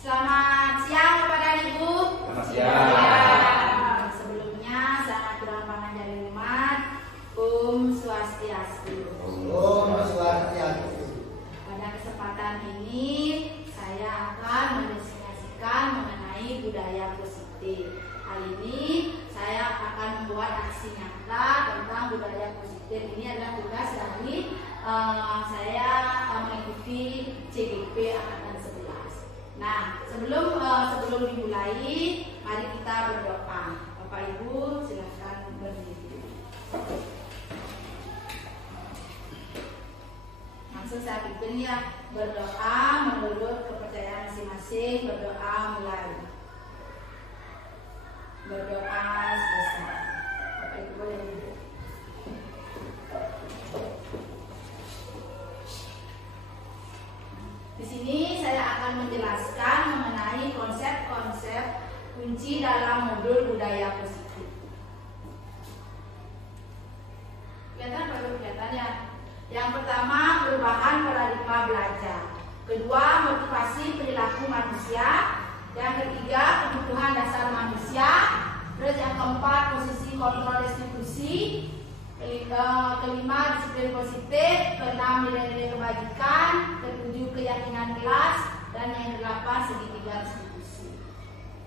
Selamat siang Bapak dan Ibu. Selamat siang. Ya, sebelumnya selamat berapa dari umat. Om Swastiastu. Om Swastiastu. Pada kesempatan ini saya akan mendiskusikan mengenai budaya positif. Kali ini saya akan membuat aksi nyata tentang budaya positif. Ini adalah tugas dari saya mengikuti CGP angkatan 11. Nah, sebelum dimulai, mari kita berdoa. Bapak Ibu silakan berdiri. Langsung saya pimpin ya, berdoa menurut kepercayaan masing-masing. Berdoa mulai. Berdoa selesai. Bapak Ibu boleh duduk. Di sini saya akan menjelaskan mengenai konsep-konsep kunci dalam modul budaya positif. Kelihatan ya. Yang pertama, perubahan paradigma belajar. Kedua, motivasi perilaku manusia. Yang ketiga, kebutuhan dasar manusia. Terus yang keempat, posisi kontrol restitusi. Kelima, disiplin positif. Keenam, nilai-nilai kebajikan. Ketujuh, keyakinan kelas. Dan yang kedelapan, segitiga restitusi.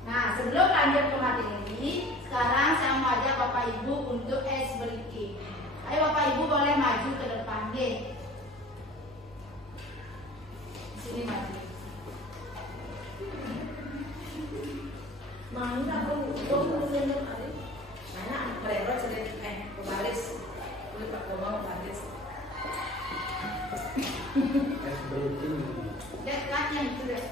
Nah, sebelum lanjut ke materi ini, sekarang saya mau ajak Bapak Ibu untuk ice breaking. Ayo Bapak Ibu boleh maju ke depan deh. Sini maju. Mana aku minum hari? Mana mereka cerita kebaris, boleh pak ngomong kebaris. Lihat kaki yang itu deh.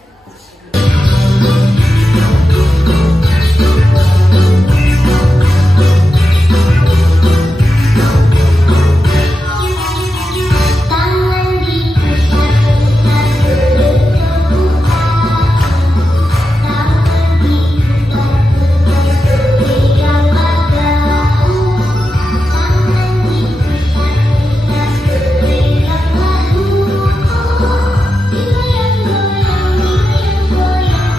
Goyang, goyang, goyang.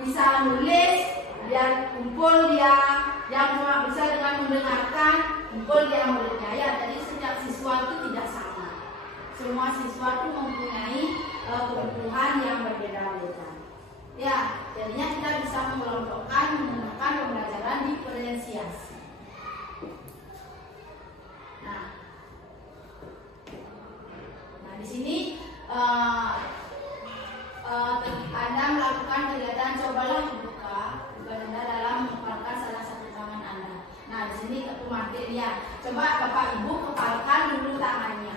bisa nulis, biar kumpul dia, yang cuma bisa dengan mendengarkan, kumpul dia muridnya. Ya, jadi setiap siswa itu tidak sama. Semua siswa itu mempunyai kebutuhan yang berbeda-beda. Ya, jadinya kita bisa mengelompokkan menggunakan pembelajaran diferensiasi. Nah, di sini Anda melakukan kegiatan cobalah membuka Anda dalam mengepalkan salah satu tangan Anda. Nah, di sini materi ya. Coba Bapak Ibu kepalkan dulu tangannya.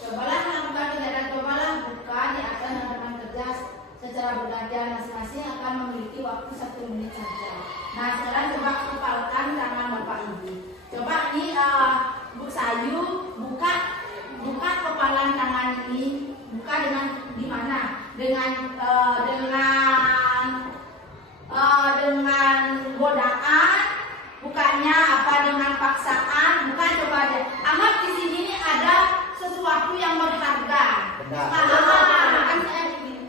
Cobalah melakukan kegiatan cobalah buka di atas hadapan kerja secara bergantian, masing-masing akan memiliki waktu 1 menit saja. Nah, sekarang coba kepalkan tangan Bapak Ibu. Coba ini Bu Sayu buka kepalan tangan ini. Buka dengan gimana? Dengan godaan, bukannya apa dengan paksaan, bukan. Coba deh. Anggap di sini nih ada sesuatu yang berharga.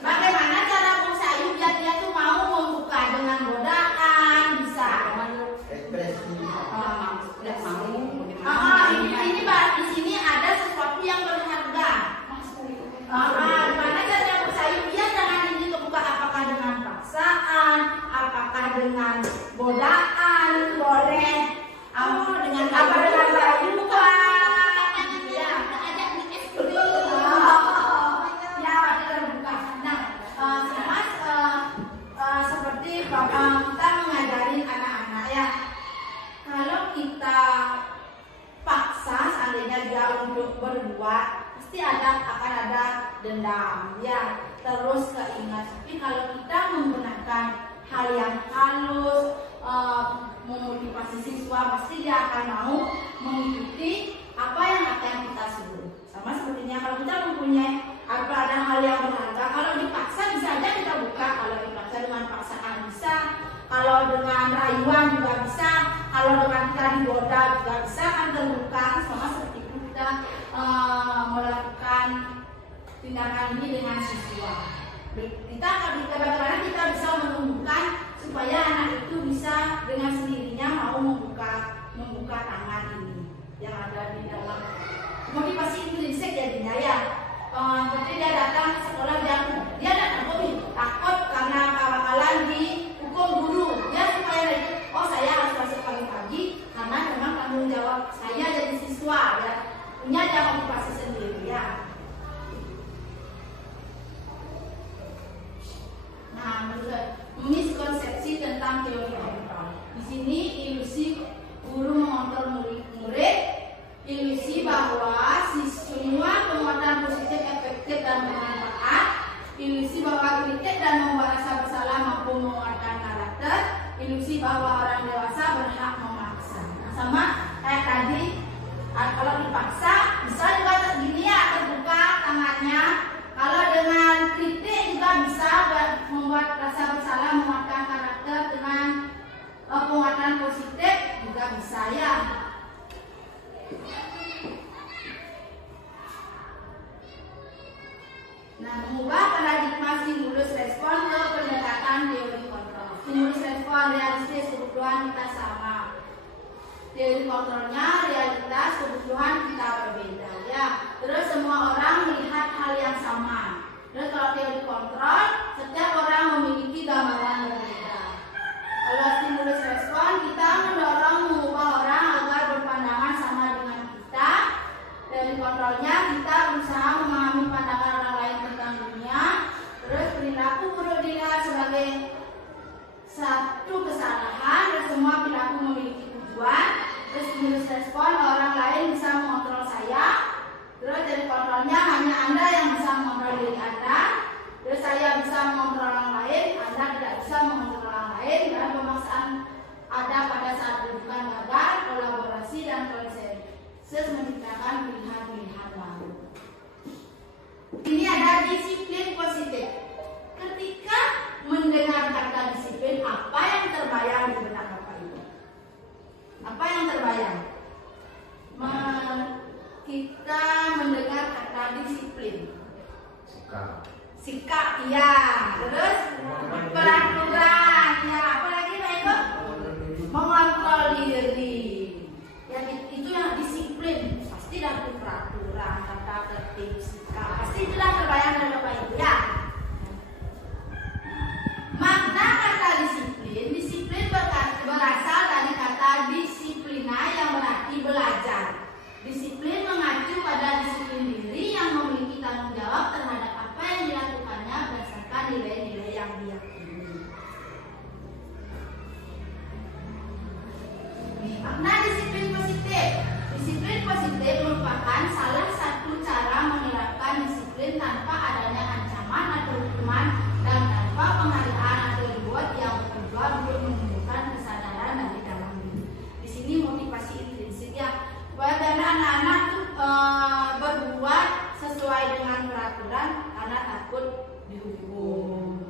Bagaimana cara Bu Sayu biar dia tuh mau membuka dengan godaan? Bisa. Ini di sini ada sesuatu yang berharga. Gimana cara Bu Sayu biar jangan ini kebuka? Apakah dengan paksaan? Apakah dengan godaan? Boleh. Dengan apa? Dengan Sayu buka. Seperti kita mengajarin anak-anak ya, kalau kita paksa seandainya dia untuk berbuat, pasti akan ada dendam ya, terus keingat. Tapi kalau kita menggunakan hal yang halus, memotivasi siswa, pasti dia akan mau mengikuti apa yang akan kita suruh. Sama sepertinya kalau kita mempunyai ada hal yang berharga, kalau dipaksa bisa aja kita buka. Kalau dipaksa dengan paksaan bisa, kalau dengan rayuan juga bisa, kalau dengan kita digoda juga bisa kan terbuka. Sama seperti itu kita melakukan tindakan ini dengan siswa. Bagaimana kita bisa menumbuhkan supaya anak itu bisa dengan sendirinya mau membuka tangan ini yang ada di dalam motivasi intrinsik jadinya ya. Seperti dia datang ke sekolah, dia takut karena bakalan dihukum guru. Dia supaya saya harus masuk pagi-pagi karena memang tanggung jawab saya jadi siswa ya. Punya dia motivasi sendiri ya. Nah, miskonsepsi tentang teori kontrol. Di sini ilusi guru mengontrol murid, ilusi bahwa semua penguatan positif efektif dan bermanfaat, ilusi bahwa kritik dan membuat rasa bersalah mampu menguatkan karakter, ilusi bahwa orang dewasa berhak memaksa. Nah, sama kayak tadi, kalau dipaksa bisa juga gini ya, terbuka tangannya. Kalau dengan kritik juga bisa membuat rasa bersalah, menguatkan karakter. Dengan penguatan positif juga bisa ya. Nah, mengubah paradigma stimulus respon ke pendekatan teori kontrol. Stimulus respon realistis, kebutuhan kita sama. Teori kontrolnya realitas, kebutuhan kita berbeda ya. Terus semua orang melihat hal yang sama. Terus kalau teori kontrol, setiap orang memiliki gambaran berbeda. Kalau stimulus respon, kita mendorong mengubah orang agar berpandangan sama dengan kita. Teori kontrolnya, kita berusaha memahami pandangan orang lain tentang dunia. Terus perilaku buruk dilihat sebagai satu kesalahan dan semua perilaku memiliki tujuan. Terus stimulus respon, orang lain bisa mengontrol saya. Terus teori kontrolnya, hanya Anda yang bisa mengontrol diri Anda. Terus saya bisa mengontrol orang lain, Anda tidak bisa mengontrol orang lain. Dan pemaksaan ada pada saat rujukan gagal, kolaborasi dan konsensus menciptakan pilihan-pilihan baru. Ini ada disiplin positif. Ketika mendengar kata disiplin, apa yang terbayang di benak Bapak Ibu? Apa yang terbayang? Kita mendengar kata disiplin. Sikap, iya. Terus peraturan. positif merupakan salah satu cara menerapkan disiplin tanpa adanya ancaman atau hukuman dan tanpa penghargaan atau reward yang bertujuan untuk menumbuhkan kesadaran dari dalam diri. Di sini motivasi intrinsik ya, supaya anak-anak tuh berbuat sesuai dengan peraturan karena takut dihukum.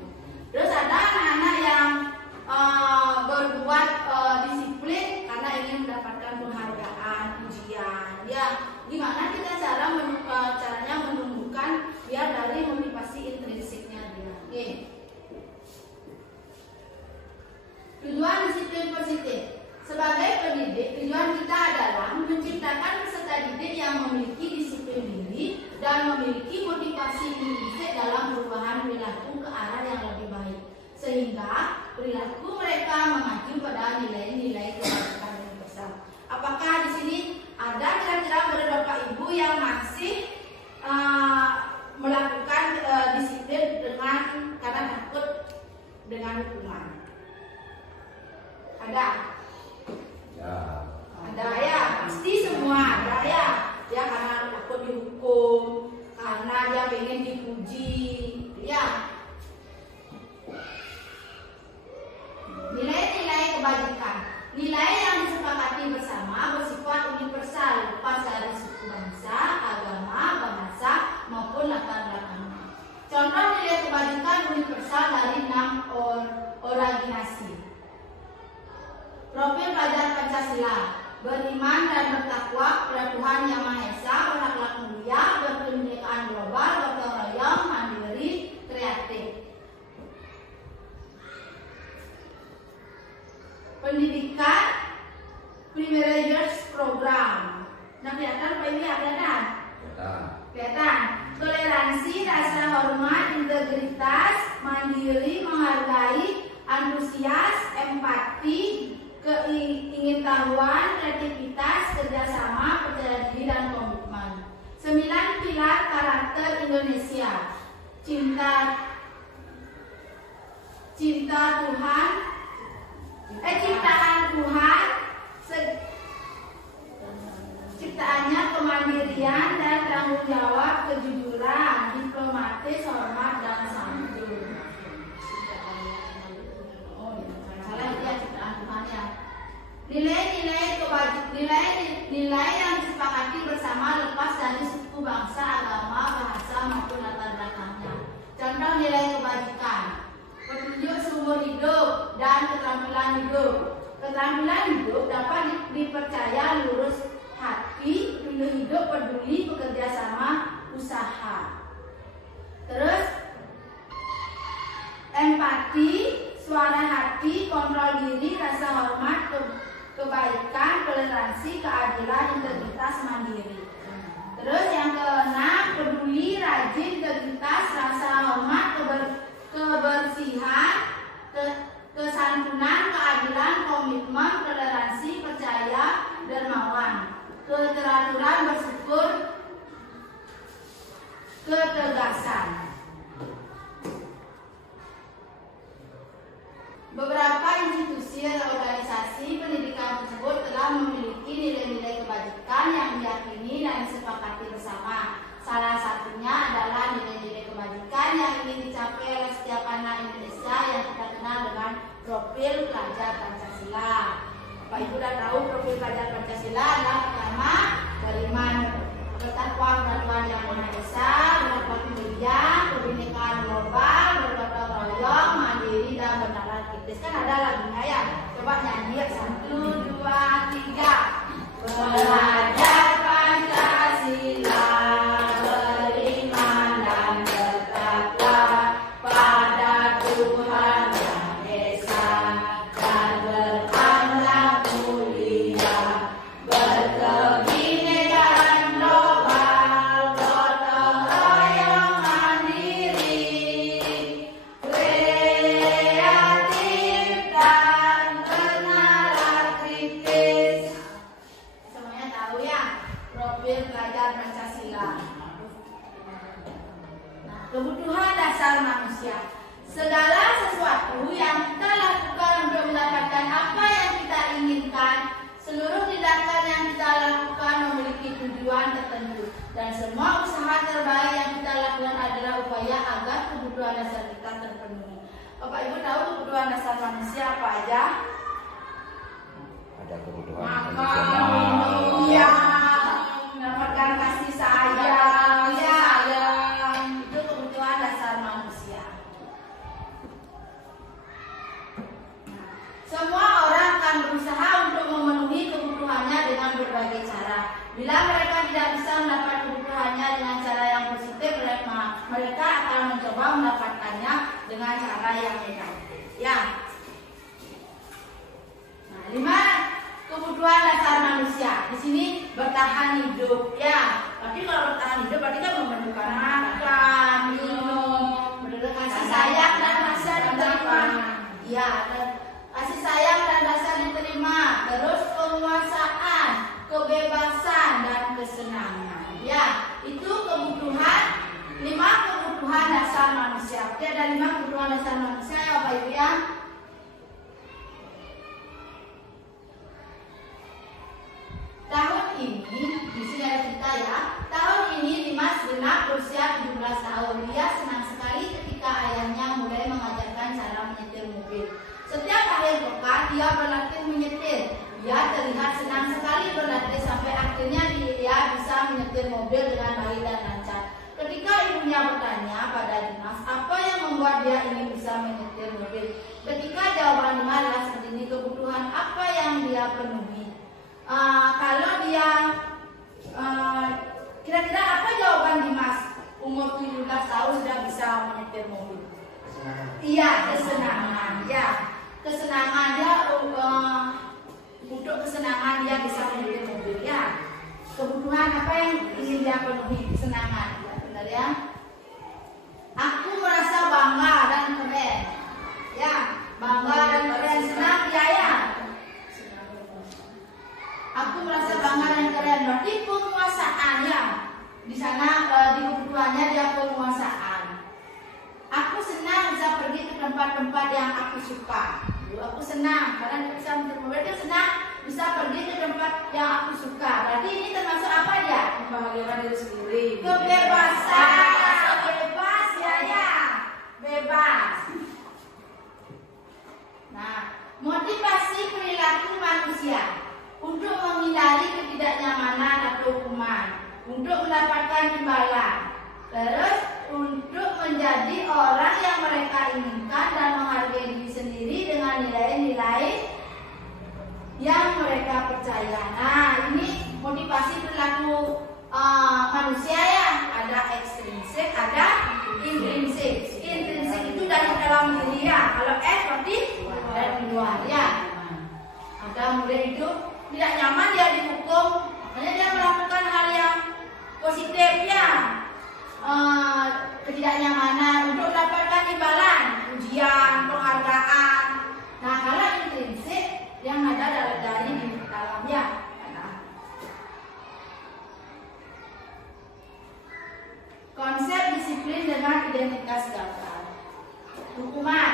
Terus ada anak-anak yang berbuat disiplin karena ingin mendapatkan penghargaan, pujian. Ya, gimana kita caranya menumbuhkan biar dari motivasi intrinsiknya dia. Oke. Tujuan disiplin positif. Sebagai pendidik, tujuan kita adalah menciptakan peserta didik yang memiliki disiplin diri dan memiliki motivasi intrinsik dalam perubahan perilaku ke arah yang lebih baik, sehingga perilaku mereka mengacu pada nilai-nilai kebajikan universal. Apakah di sini ada kira-kira dari Bapak Ibu yang masih melakukan disiplin karena takut dengan hukuman? Ada? Ya. Ada ya, pasti semua ada ya. Ya karena takut dihukum, karena dia pengen dipuji, ya. Nilai-nilai kebajikan, nilai yang disepakati bersama bersifat universal, lepas dari suku bangsa, agama, bahasa maupun latar belakangnya. Contoh nilai kebajikan universal dari 6 originasi. Profil pelajar Pancasila: beriman dan bertakwa kepada Tuhan Yang Maha Esa, berakhlak mulia, berkebinekaan global, gotong royong, mandiri, kreatif. Pendidikan Primary Years Program. Nah, kelihatan Pak ini kelihatan? Kelihatan. Toleransi, rasa hormat, integritas, mandiri, menghargai, antusias, empati, keingintahuan, kreativitas, kerjasama, percaya diri, dan komitmen. 9 pilar karakter Indonesia: cinta Tuhan, ciptaan Tuhan, ciptaannya kemandirian dan tanggung jawab, kejujuran, diplomatis, hormat, dan santun. Nilai yang disepakati bersama lepas dari suku, bangsa, agama, bahasa maupun latar belakangnya. Contoh nilai kebajikan: petunjuk seumur hidup dan keterampilan hidup. Keterampilan hidup dapat dipercaya lurus hati, rindu hidup, peduli, bekerja sama, usaha. Terus empati, suara hati, kontrol diri, rasa hormat, kebaikan, toleransi, keadilan, integritas, mandiri. Terus yang keenam, peduli, rajin, integritas, rasa hormat, kebersihan, kesantunan, keadilan, komitmen, toleransi, percaya, dermawan, keteraturan, bersyukur, ketegasan. Beberapa institusi atau organisasi pendidikan tersebut telah memiliki nilai-nilai kebajikan yang diyakini dan disepakati bersama. Salah satunya adalah nilai-nilai kebajikan yang ingin dicapai oleh setiap anak Indonesia yang kita kenal dengan profil pelajar Pancasila. Bapak Ibu sudah tahu profil pelajar Pancasila adalah: pertama, beriman, bertakwa kepada Tuhan Yang Maha Esa, berakhlak mulia, kebinekaan global, bergotong royong, mandiri, dan bernalar kritis. Kan ada lagunya ya, coba nyanyi ya. 1, 2, 3. Belajar Pancasila, beriman dan bertakwa pada Tuhan Yang Esa, dan berakhlak mulia, berkebinekaan global, gotong royong, mandiri, kreatif, dan bernalar kritis. kebutuhan dasar kita terpenuhi. Bapak Ibu tahu kebutuhan dasar manusia apa aja? Ada kebutuhan Makan, emosional. iya, mendapatkan kasih sayang, ya, itu kebutuhan dasar manusia. Nah, semua orang akan berusaha untuk memenuhi kebutuhannya dengan berbagai cara. Bila mereka tidak bisa mendapat kebutuhannya dengan cara yang positif, mereka akan mencoba mendapatkannya dengan cara yang negatif. Ya. Nah, 5 kebutuhan dasar manusia. Di sini bertahan hidup. Ya. Berarti kalau bertahan hidup berarti kan memerlukan makan, minum, kasih sayang dan rasa diterima. Ya, dan kasih sayang dan rasa diterima. Terus penguasaan, kebebasan dan kesenangan. Ya, itu kebutuhan 5 kebutuhan dasar manusia. Oke, ada 5 kebutuhan dasar manusia ya Bapak Ibu ya. Tahun ini, di sini ada kita ya. Tahun ini Dimas genap berusia 17 tahun. Dia senang sekali ketika ayahnya mulai mengajarkan cara menyetir mobil. Setiap akhir pekan dia berlatih menyetir. Dia terlihat senang sekali berlatih sampai akhirnya dia bisa menyetir mobil dengan baik dan lancar. Ketika ibunya bertanya pada Dimas apa yang membuat dia ingin bisa menyetir mobil, ketika jawaban Dimas adalah seperti ini, kebutuhan apa yang dia penuhi. Kalau dia kira-kira apa jawaban Dimas? Umur 17 tahun sudah bisa menyetir mobil. Iya, kesenangan. Ya, kesenangan dia untuk kesenangan dia bisa menyetir mobil. Ya, kebutuhan apa yang ingin dia penuhi? Kesenangan. Ya, benar ya. Aku merasa bangga dan keren. Ya, bangga dan keren, senang dia ya. Aku merasa bangga dan keren. Berarti penguasaan ya. Di sana di kebutuhannya dia penguasaan. Aku senang bisa pergi ke tempat-tempat yang aku suka. Aku senang karena dia bisa menyetir mobil. Dia senang bisa pergi ke tempat yang aku suka. Berarti ini termasuk apa dia? Membahagiakan diri sendiri. Kebebasan. Bebas ya ya. Bebas. Nah, motivasi perilaku manusia untuk menghindari ketidaknyamanan atau hukuman, untuk mendapatkan imbalan, terus untuk menjadi orang yang mereka inginkan dan menghargai diri sendiri dengan nilai-nilai yang mereka percaya. Nah, ini motivasi perilaku manusia ya. Ada ekstrinsik, ada intrinsik. Intrinsik itu dari dalam diri ya. Kalau berarti dari luar ya. Ada murid itu tidak nyaman dia dihukum, makanya dia melakukan hal yang positif ya, ketidaknyamanan untuk mendapatkan imbalan, ujian, penghargaan. Nah, kalau intrinsik yang ada dari dalamnya. Konsep disiplin dengan identitas gagal. Hukuman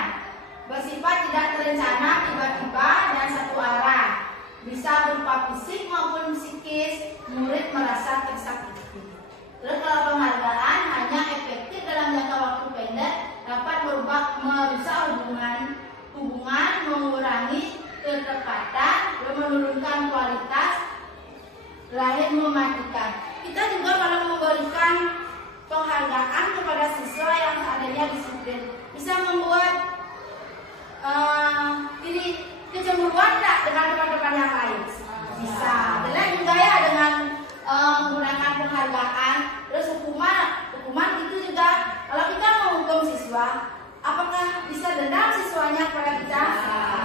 bersifat tidak terencana, tiba-tiba dan satu arah. Bisa berupa fisik maupun psikis, murid merasa tersakiti. Terus kalau penghargaan hanya efektif dalam jangka waktu pendek, dapat merusak hubungan, mengurangi ketepatan, menurunkan kualitas, terakhir mematikan. Kita juga kalau memberikan penghargaan kepada siswa yang seadanya disiplin, bisa membuat diri kecemburuan tak dengan teman-teman yang lain? Bisa. Dan juga ya dengan menggunakan penghargaan. Terus hukuman itu juga kalau kita menghukum siswa, apakah bisa dendam siswanya kepada kita?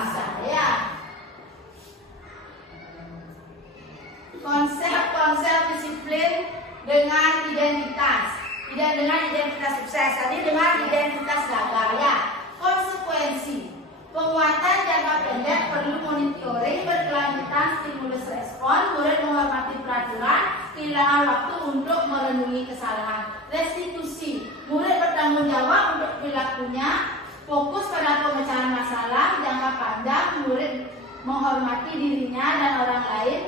Bisa ya. Konsep disiplin dengan identitas. Tidak dengan identitas sukses, tadi dengan identitas gagal ya. Konsekuensi. Penguatan jangka pendek perlu monitoring berkelanjutan, stimulus respon, murid menghormati peraturan, kehilangan waktu untuk merenungi kesalahan. Restitusi, murid bertanggung jawab untuk perilakunya, fokus pada pemecahan masalah. Jangka panjang, murid menghormati dirinya dan orang lain,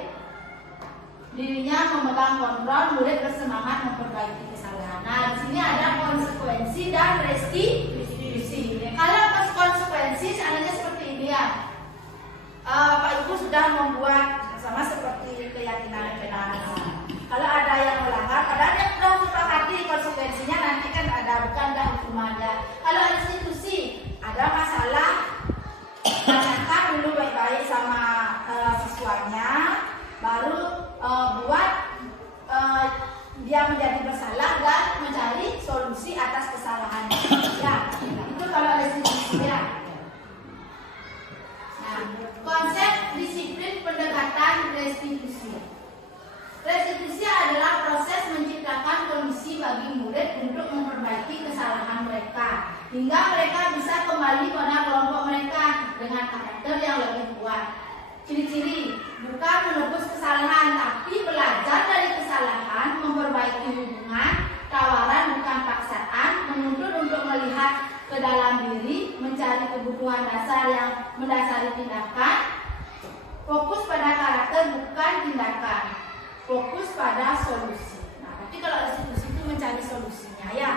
dirinya memegang kontrol, murid bersemangat memperbaiki kesalahan. Nah, di sini ada konsekuensi dan restitusi. Kalau konsekuensi seandainya seperti ini ya, Pak Ibu sudah membuat sama seperti keyakinan benar. Kalau ada yang melanggar, ada yang sudah sepakati konsekuensinya, nanti kan ada bukan ada hukumannya. Kalau restitusi, ada masalah, tanyakan dulu baik-baik sama siswanya, baru buat dia menjadi bersalah dan mencari solusi atas kesalahannya. Ya, itu kalau restitusi ya. Nah, konsep disiplin pendekatan restitusi. Restitusi adalah proses menciptakan kondisi bagi murid untuk memperbaiki kesalahan mereka hingga mereka bisa kembali pada kelompok mereka dengan karakter yang lebih kuat. Ciri-ciri bukan menebus kesalahan, tapi belajar dari kesalahan, memperbaiki hubungan, tawaran bukan paksaan, menuntut untuk melihat ke dalam diri, mencari kebutuhan dasar yang mendasari tindakan, fokus pada karakter bukan tindakan, fokus pada solusi. Nah, tapi kalau restitusi itu mencari solusinya ya.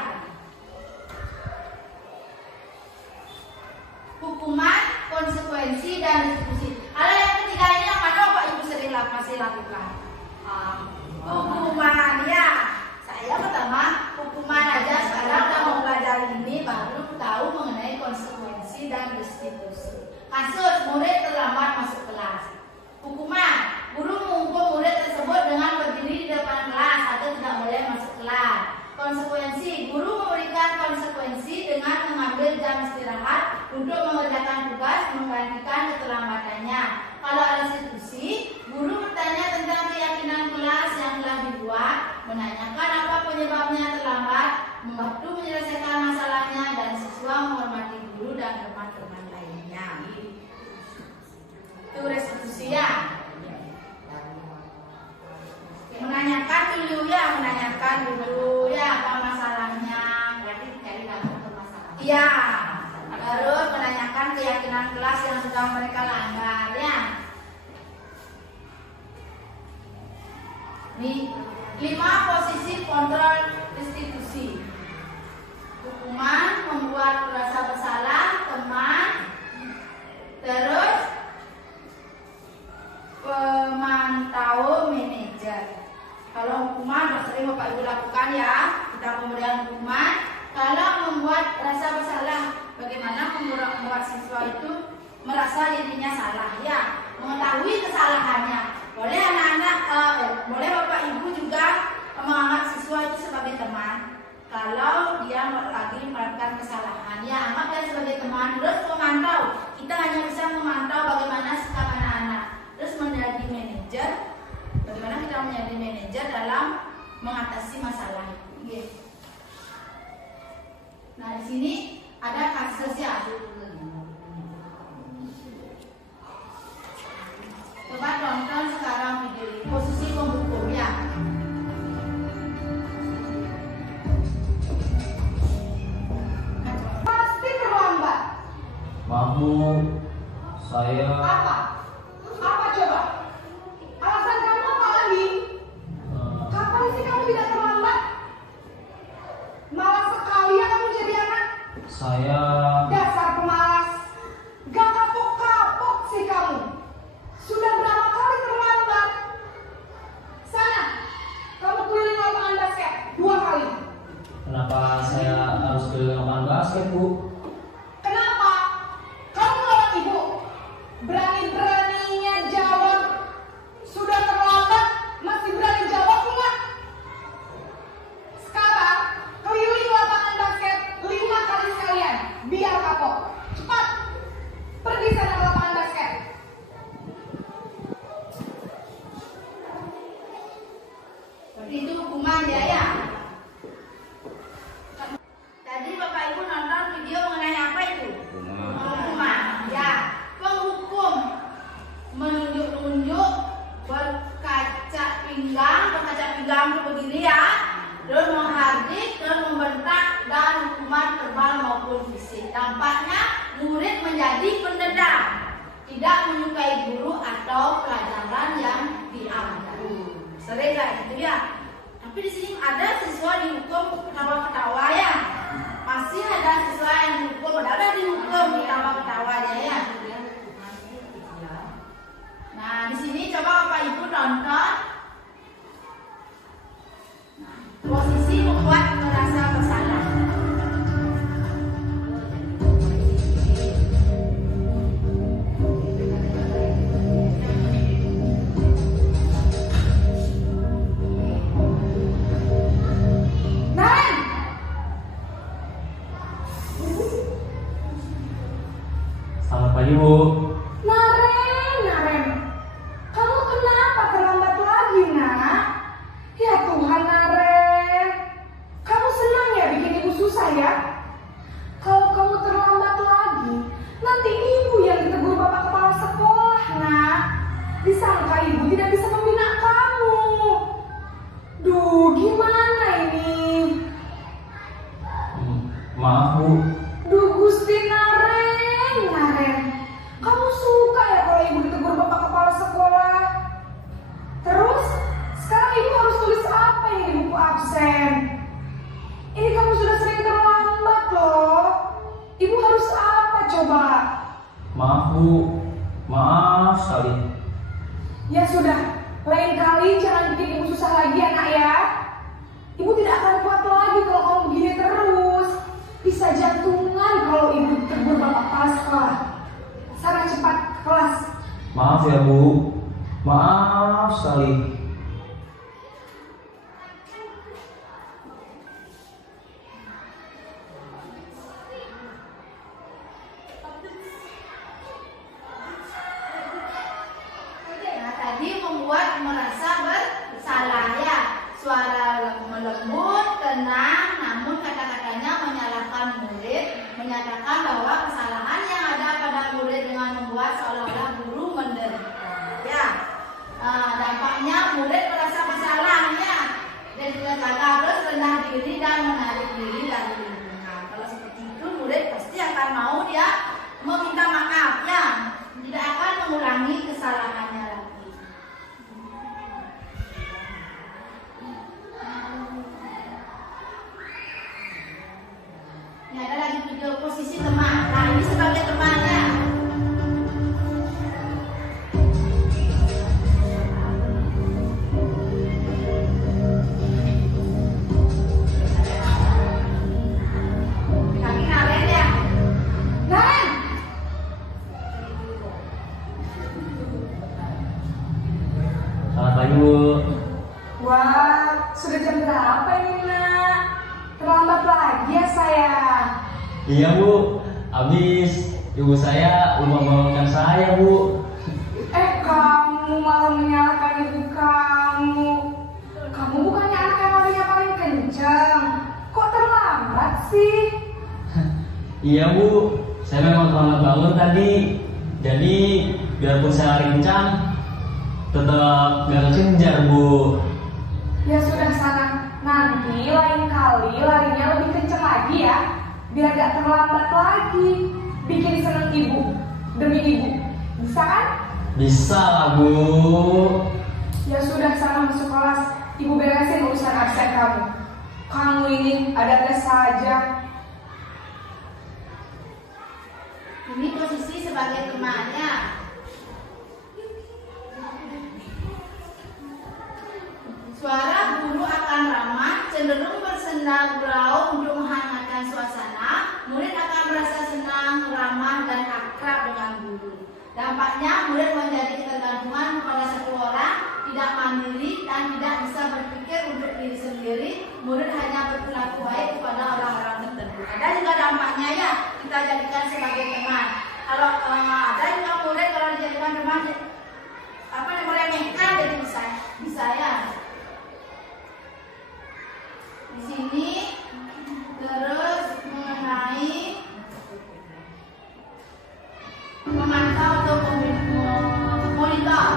Hukuman, konsekuensi, dan restitusi. Kalau yang ketiga ini yang mana Pak Ibu sering masih lakukan? Hukuman ya. Saya pertama hukuman aja, sekarang udah mau belajar ini baru tahu mengenai konsekuensi dan restitusi. Kasus murid terlambat masuk kelas. Hukuman, guru menghukum murid tersebut dengan berdiri di depan kelas atau tidak boleh masuk kelas. Konsekuensi, guru memberikan konsekuensi dengan mengambil jam istirahat untuk mengerjakan tugas menggantikan keterlambatannya. Kalau restitusi, guru bertanya tentang keyakinan kelas yang telah dibuat, menanyakan apa penyebabnya terlambat, membantu menyelesaikan masalahnya, dan siswa menghormati guru dan teman-teman lainnya. Itu restitusi ya. Menanyakan dulu ya apa masalahnya, berarti cari tahu masalahnya. Iya. Terus menanyakan keyakinan kelas yang sudah mereka langgar ya. Nih, 5 posisi kontrol restitusi. Hukuman, membuat merasa bersalah, teman, terus pemantau manajer. Kalau hukuman sering Bapak Ibu lakukan ya, kita pemberian hukuman. Kalau membuat rasa bersalah, bagaimana membuat siswa itu merasa dirinya salah ya, mengetahui kesalahannya. Boleh anak-anak, boleh Bapak Ibu juga menganggap siswa itu sebagai teman. Kalau dia lagi melakukan kesalahan, ya anggap dia sebagai teman. Terus memantau, kita hanya bisa memantau bagaimana sikap anak-anak. Terus menjadi manajer, bagaimana kita menjadi manajer dalam mengatasi masalah itu. Nah, di sini ada kasus ya. Coba tonton sekarang video ini, posisi penghukum ya. Pasti terlambat. Maaf, saya Apa coba? Alasan kamu apa lagi? Kapan sih kamu tidak terlambat? Malas sekali ya kamu jadi anak. saya Dasar pemalas. Gak kapok-kapok sih kamu. Sudah berapa kali terlambat? Sana, kamu keliling lapangan basket 2 kali. kenapa saya harus keliling lapangan basket, Bu? Kenapa? Kamu melawan ibu. Berani-beraninya jawab. Sudah terlambat, masih berani jawab enggak? Sekarang, keliling lapangan basket 5 kali sekalian. Biar kapok. Cepat. Pergi sana ke lapangan basket. Berarti itu hukuman ya. Tadi Bapak Ibu nonton video mengenai apa itu? Hukuman. Ya. Penghukum menunjuk-nunjuk berkaca pinggang itu begini ya. Terus menghardik dan membentak dan hukuman verbal maupun fisik. Dampaknya murid menjadi pendendam, tidak menyukai guru atau pelajaran yang diambil. coba Bapak Ibu nonton. Posisi membuat merasa bersalah. Selamat pagi, Bu. Naren, kamu kenapa terlambat lagi, nak? Ya Tuhan, Naren, kamu senang ya bikin ibu susah ya? Kalau kamu terlambat lagi, nanti ibu yang ditegur bapak kepala sekolah, nak. Disangka ibu tidak bisa membina kamu. Duh, gimana ini? Maaf, Bu. Duh, Gusti Naren, kamu suka ya kalau ibu ditegur bapak kepala sekolah? Terus, sekarang ibu harus tulis apa ini di buku absen? Ini kamu sudah sering terlambat loh. Ibu harus apa coba? Maaf, Bu. Maaf sekali. Ya sudah, lain kali jangan bikin ibu susah lagi ya, nak ya. Ibu tidak akan kuat lagi kalau kamu begini terus. Bisa jantungan kalau ibu ditegur bapak kepala sekolah. Sana cepat ke kelas. Maaf ya, Bu. Maaf sekali. Nah, tadi membuat merasa bersalah ya. Suara melembut, tenang, namun kata-katanya menyalahkan murid, menyatakan bahwa kesalahan yang ada pada murid dengan membuat seolah-olah guru menderita. Ya, dampaknya murid merasa bersalah ya, dan juga harus rendah diri dan menarik diri dari lingkungan. Kalau seperti itu, murid pasti akan mau dia meminta maaf ya, tidak akan mengulangi kesalahannya lagi. Ini ada lagi video posisi teman. Nah, ini sebagai temannya. Kaki Naren ya. Naren, Selamat pagi, Bu. wah, sudah jam berapa ini, nak? Terlambat lagi ya, sayang. Iya, Bu. Habis ibu saya lupa bangunkan saya, Bu. Kamu malah menyalahkan ibu kamu. Kamu bukannya anak yang larinya paling kencang. Kok terlambat sih? Iya, Bu. Saya memang terlambat bangun tadi. Jadi, biarpun saya lari kencang, tetap gak kekejar, Bu. Ya sudah, sana. Nanti lain kali larinya lebih kencang lagi ya. Biar gak terlambat lagi. Bikin seneng ibu. Demi ibu. Bisa kan? Bisa lah, Bu. Ya sudah, sana masuk kelas. Ibu beresin urusan absen kamu. Kamu ini ada-ada saja. Ini posisi sebagai temannya. Suara guru akan ramah, cenderung bersenda gurau untuk menghangatkan suasana. Murid akan merasa senang, ramah, dan akrab dengan guru. Dampaknya murid menjadi ketergantungan kepada satu orang, tidak mandiri dan tidak bisa berpikir untuk diri sendiri. Murid hanya berperilaku baik kepada orang-orang tertentu. Ada juga dampaknya ya, kita jadikan sebagai teman. Kalau ada juga murid kalau dijadikan teman, meremehkan, jadi bisa ya. Di sini terus mengenai memantau atau monitor.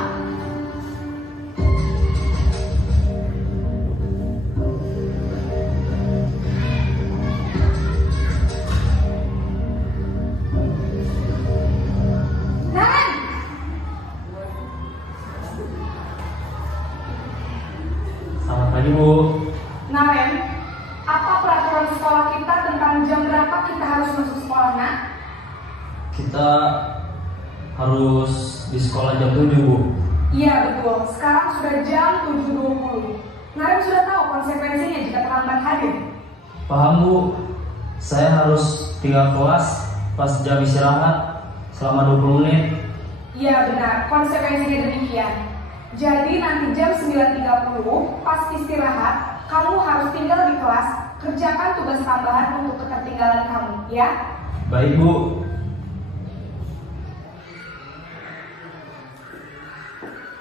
Naren, Selamat pagi, Bu. Naren, apa peraturan sekolah kita tentang jam berapa kita harus masuk sekolah, nak? Kita harus di sekolah jam 7, Bu. Iya betul, sekarang sudah jam 7.20. Naren sudah tahu konsekuensinya jika terlambat hadir. Paham Bu, saya harus tinggal kelas pas jam istirahat selama 20 menit. Iya benar, konsekuensinya demikian. Jadi nanti jam 9.30 pas istirahat, kamu harus tinggal di kelas, kerjakan tugas tambahan untuk ketertinggalan kamu, ya? Baik Bu.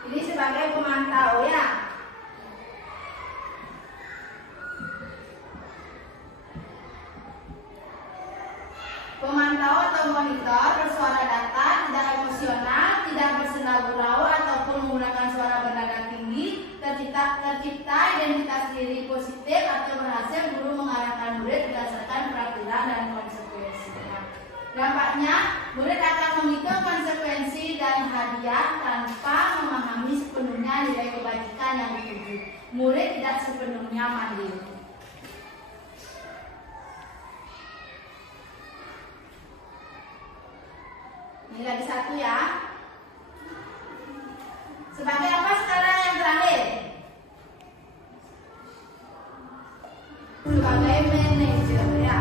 Ini sebagai pemantau ya. Pemantau atau monitor bersuara datar, tidak emosional, tidak bersenda gurau ataupun menggunakan suara bernada tinggi, tercipta identitas diri positif atau berhasil guru mengarahkan murid berdasarkan peraturan dan konsekuensi. Dampaknya, murid akan menghitung konsekuensi dan hadiah tanpa memahami sepenuhnya nilai kebajikan yang dituju. Murid tidak sepenuhnya mandiri. Ini lagi satu ya. Sebagai apa sekarang yang terakhir? Sebagai manajer ya.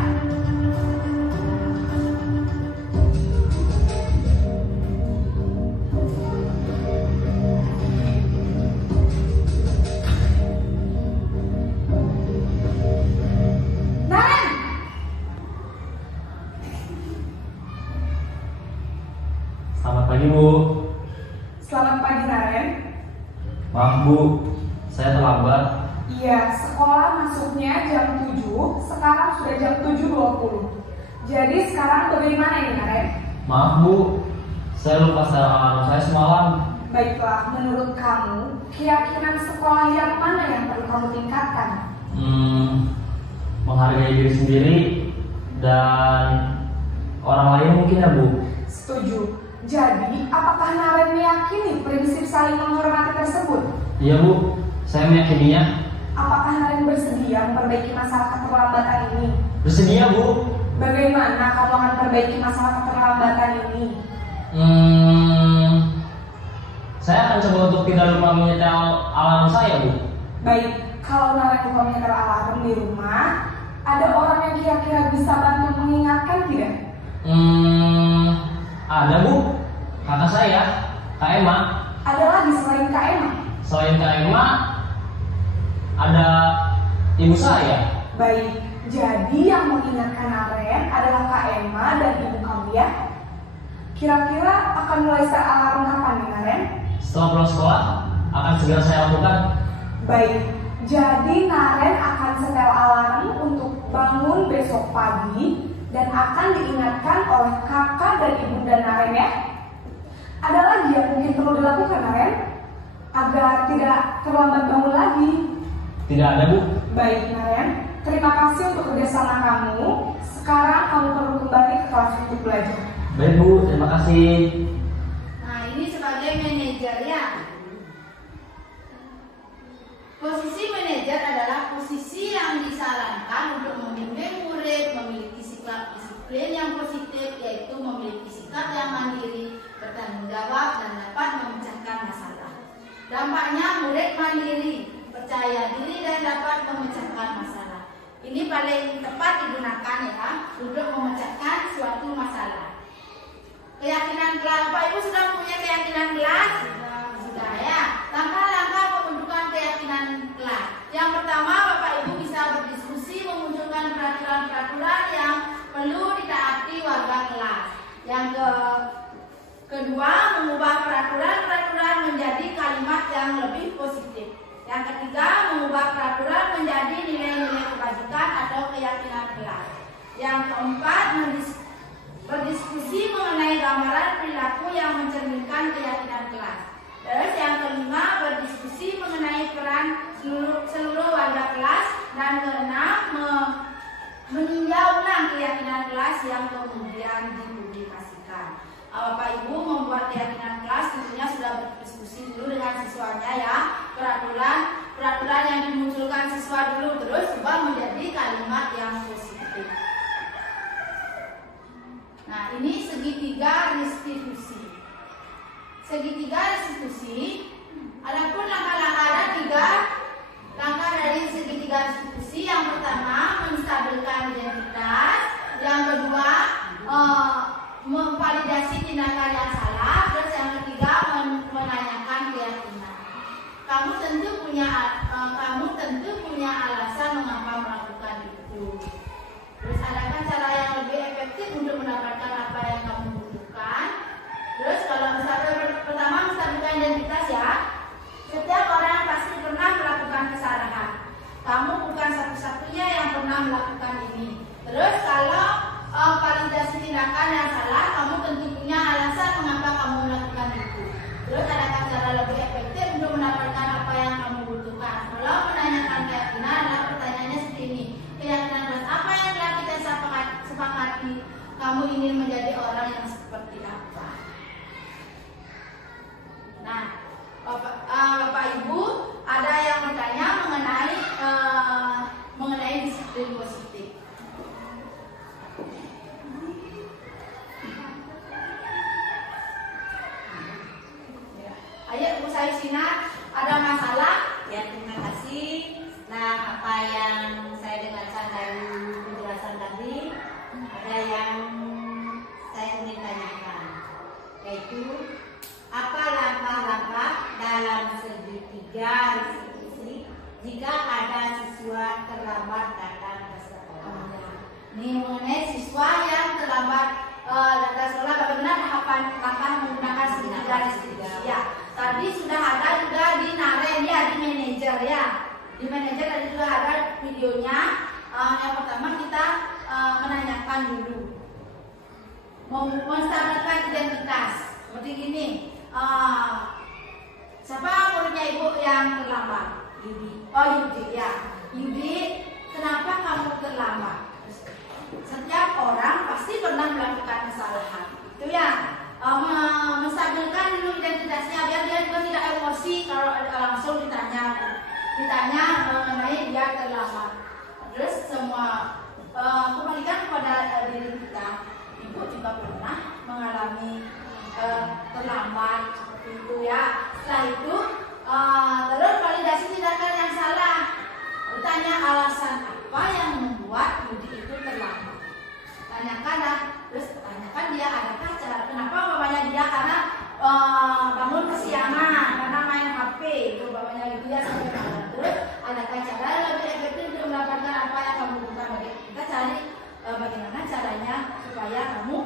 Selamat pagi Bu. Selamat pagi Naren. Maaf Bu, saya terlambat. Iya, sekolah masuknya jam 7, sekarang sudah jam 7.20. Jadi sekarang bagaimana ini Naren? Maaf Bu, saya lupa setel alarm saya semalam. Baiklah, menurut kamu, keyakinan sekolah yang mana yang perlu kamu tingkatkan? Menghargai diri sendiri dan orang lain mungkin ya Bu. Setuju. Jadi, apakah Naren meyakini prinsip saling menghormati tersebut? Iya Bu, saya meyakininya. Apakah Naren bersedia memperbaiki masalah keterlambatan ini? Bersedia Bu. Bagaimana kamu akan perbaiki masalah keterlambatan ini? Saya akan coba untuk tidak lupa menyetel alarm saya Bu. Baik, kalau Naren lupa menyetel alarm di rumah, ada orang yang kira-kira bisa bantu mengingatkan tidak? Ada Bu, kakak saya, Kak Emma. Ada lagi selain Kak Emma? Selain Kak Emma, ada ibu saya. Baik, jadi yang mengingatkan Naren adalah Kak Emma dan ibu kamu ya? Kira-kira akan mulai setel alarm kapan nih Naren? Setelah pulang sekolah, akan segera saya lakukan. Baik, jadi Naren akan setel alarm untuk bangun besok pagi dan akan diingatkan oleh kakak dan ibunda Naren ya. Ada lagi yang mungkin perlu dilakukan Naren agar tidak terlambat bangun lagi? Tidak ada Bu. Baik Naren, terima kasih untuk kerjasama kamu. Sekarang kamu perlu kembali ke kelas untuk belajar. Baik Bu, terima kasih. Nah, ini sebagai manajer ya. Posisi manajer adalah posisi yang disarankan untuk membimbing murid memiliki sikap disiplin yang positif, yaitu memiliki sikap yang mandiri, bertanggung jawab, dan dapat memecahkan masalah. Dampaknya murid mandiri, percaya diri, dan dapat memecahkan masalah. Ini paling tepat digunakan ya untuk memecahkan suatu masalah. Keyakinan kelas, Bapak Ibu sudah punya keyakinan kelas? Sudah ya. Langkah-langkah pembentukan keyakinan kelas. Yang pertama, Bapak Ibu bisa berdiskusi memunculkan peraturan-peraturan yang perlu ditaati warga kelas. Yang kedua, mengubah peraturan-peraturan menjadi kalimat yang lebih positif. Yang ketiga, mengubah peraturan menjadi nilai-nilai kebajikan atau keyakinan kelas. Yang keempat, berdiskusi mengenai gambaran perilaku yang mencerminkan keyakinan kelas. Terus yang kelima, berdiskusi mengenai peran seluruh warga kelas. Dan keenam, meninjau ulang keyakinan kelas yang kemudian dipublikasikan. Bapak Ibu membuat keyakinan kelas tentunya sudah berdiskusi dulu dengan siswanya ya. Peraturan yang dimunculkan siswa dulu terus ubah menjadi kalimat yang positif. Nah, ini segitiga restitusi. Segitiga restitusi tentu punya alasan mengapa melakukan itu. Terus adakah cara yang lebih efektif untuk mendapatkan apa yang kamu butuhkan? Terus kalau pertama menstabilkan identitas ya. Setiap orang pasti pernah melakukan kesalahan. Kamu bukan satu-satunya yang pernah melakukan ini. Terus kalau validasi tindakan yang salah, kamu tentu punya alasan mengapa kamu melakukan itu. Terus adakah cara lebih efektif untuk mendapatkan apa yang kamu butuhkan? Kalau menanyakan keyakinan adalah pertanyaannya seperti ini. Keyakinan kelas apa yang telah kita sepakati? Kamu ingin menjadi orang yang seperti apa? Nah, Bapak Ibu, ada yang bertanya mengenai disiplin positif. Ayo Bu Sayusina, ada masalah? Ya, terima kasih. Nah, apa yang saya dengarkan dari penjelasan tadi, ada yang saya ingin tanyakan, yaitu apa langkah-langkah dalam segitiga risiko jika ada siswa terlambat datang ke sekolah? Ini mengenai siswa yang terlambat datang ke sekolah, bagaimana tahapan langkah menggunakan segitiga risiko? Ya, tadi sudah ada juga di Naren ya, di manajer ya. Di manajer tadi juga ada videonya. Yang pertama kita menanyakan dulu, menstabilkan identitas seperti gini. Siapa muridnya Ibu yang terlambat? Yudi. Oh, Yudi ya. Yudi, kenapa kamu terlambat? Setiap orang pasti pernah melakukan kesalahan. Itu ya. Menstabilkan dulu identitasnya biar dia juga tidak emosi kalau langsung ditanya mengenai dia terlambat. Terus semua kembalikan kepada diri kita. Ibu juga pernah mengalami terlambat seperti itu ya. Setelah itu terus validasi tindakan yang salah. Bertanya alasan apa yang membuat Yudi itu terlambat. Terus tanyakan dia adakah cara kenapa bapaknya dia karena bangun kesiangan karena main HP itu bapaknya dia sampai malam. Terus adakah cara lebih efektif untuk mendapatkan apa yang kamu butuhkan? Kita cari bagaimana caranya supaya kamu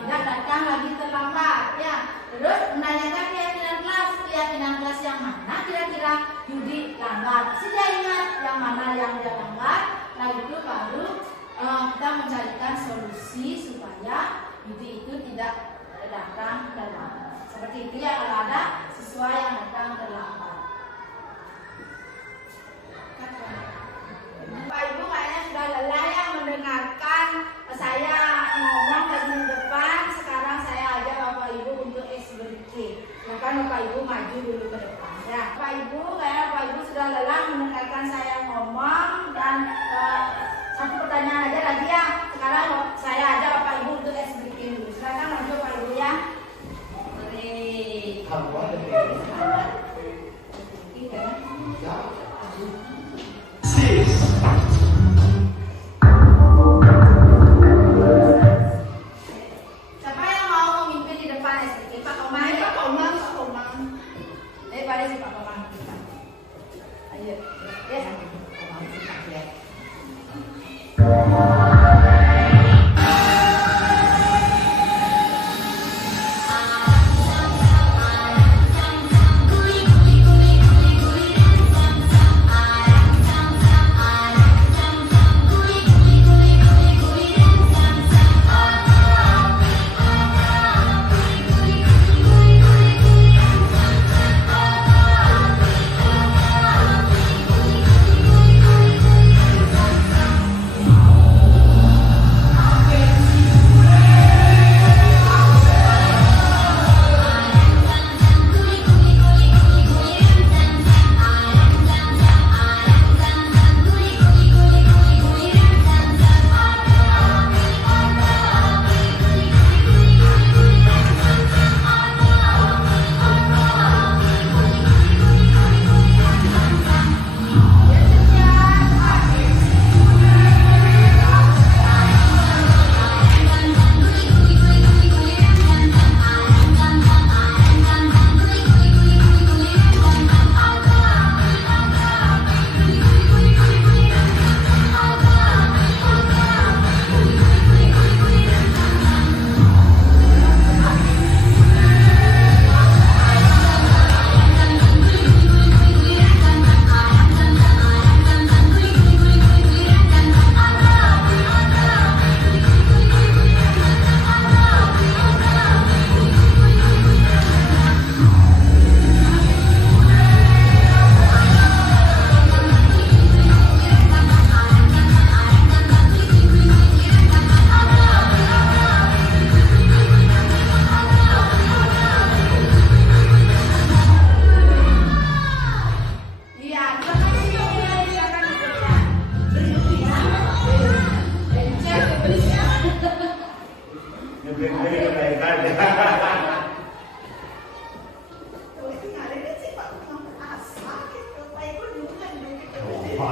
tidak datang lagi terlambat ya. Terus menanyakan keyakinan kelas yang mana kira-kira Yudi langgar. Dia ingat yang mana yang dia langgar. Nah itu baru kita mencarikan solusi supaya Yudi itu tidak datang terlambat. Seperti itu ya kalau ada siswa yang datang terlambat. Bapak Ibu kayaknya sudah lelah ya mendengarkan saya ngomong dari depan. Sekarang saya ajak Bapak Ibu untuk SBK. Silakan Bapak Ibu maju dulu ke depan. Ya, Bapak Ibu, Bapak Ibu sudah lelah mendengarkan saya ngomong dan satu pertanyaan aja lagi ya. Sekarang saya ajak Bapak Ibu untuk SBK dulu. Silakan maju Bapak Ibu ya. Siapa yang mau memimpin di depan SBK? Pak Komang. Daripada si Pak Komang. Ayo. Ya. Ibu,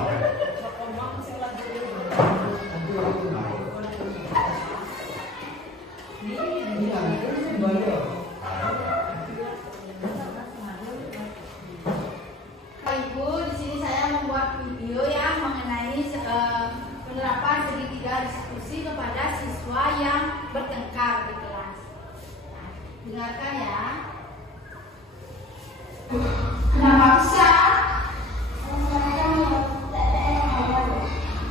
di sini saya membuat video yang mengenai penerapan segitiga diskusi kepada siswa yang bertengkar di kelas. Nah, dengarkan ya. Kenapa bisa?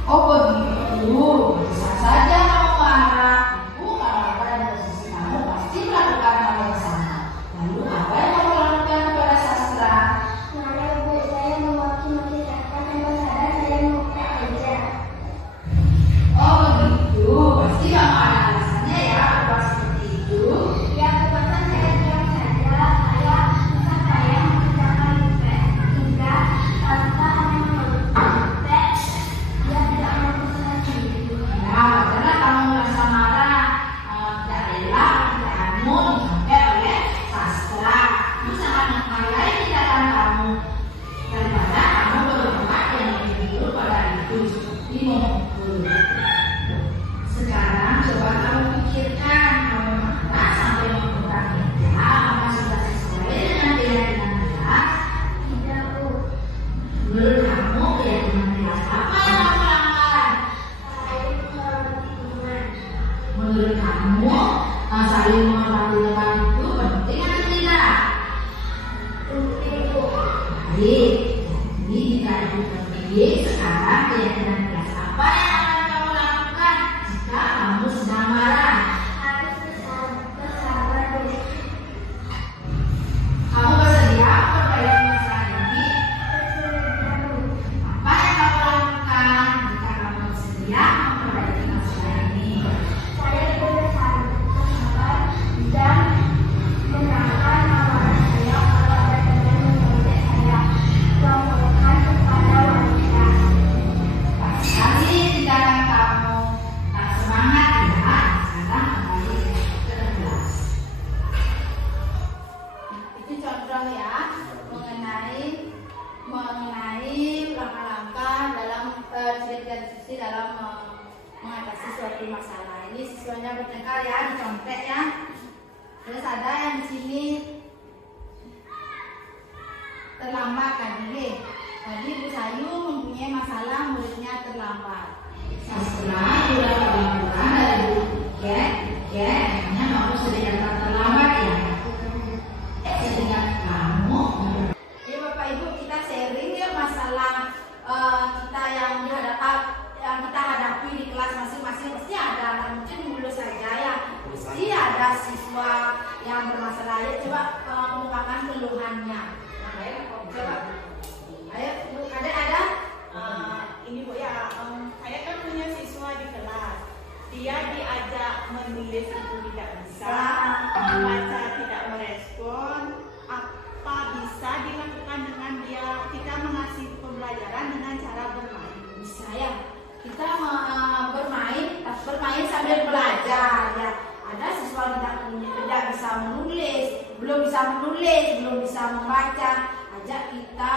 Oh begitu, bisa saja kamu marah. Ibu kalau berada di posisi kamu pasti melakukan hal yang sama. Lalu apa yang kamu lakukan kepada Sastra? Oh begitu, pasti kamu ada alasannya ya berbuat seperti itu. Nah, karena kamu merasa marah, tidak rela kamu dipakai oleh Sastra. Itu sangat menghargai tindakan kamu. Daripada kamu berbuat yang lebih buruk pada itu, seperti memukul. Sekarang coba kamu pikirkan, kamu marah sampai membuka meja, apa sudah sesuai dengan keyakinan kelas? Menurut kamu keyakinan kelas apa yang kamu lakukan? Menurut kamu saling menghormati teman itu penting atau tidak? Baik, jadi jika itu penting, sekarang keyakinan kelas apa yang akan kamu lakukan jika kamu sedang marah? Kamu bersedia memperbaiki masalah ini? Apa yang kamu lakukan jika kamu bersedia memperbaiki masalah ini? Pas sekali tindakan kamu, tak semangat ya. Sekarang kembali ke kelas. Itu contoh ya mengenai langkah-langkah dalam diskusi dalam mengatasi suatu masalah. Ini siswanya bertengkar ya, dicontek ya. Terus ada yang di sini terlambat kan ini. Tadi Bu Sayu mempunyai masalah muridnya terlambat. Sastra sudah laporan dari Bu hanya kamu sudah datang terlambat ya. Sehingga kamu. Ya Bapak Ibu, kita sharing ya masalah kita yang kita hadapi di kelas masing-masing. Pasti ada, mungkin dulu saja ya. Pasti ada siswa yang bermasalah. Ya coba kemukakan keluhannya. Coba. Ayo, Bu, ada? Ini Bu ya, saya kan punya siswa di kelas. Dia diajak menulis itu tidak bisa, membaca tidak merespon. Apa bisa dilakukan dengan dia? Kita mengasih pembelajaran dengan cara bermain. Bisa ya. Kita bermain sambil belajar ya. Ada siswa tidak bisa menulis, belum bisa membaca. Ajak kita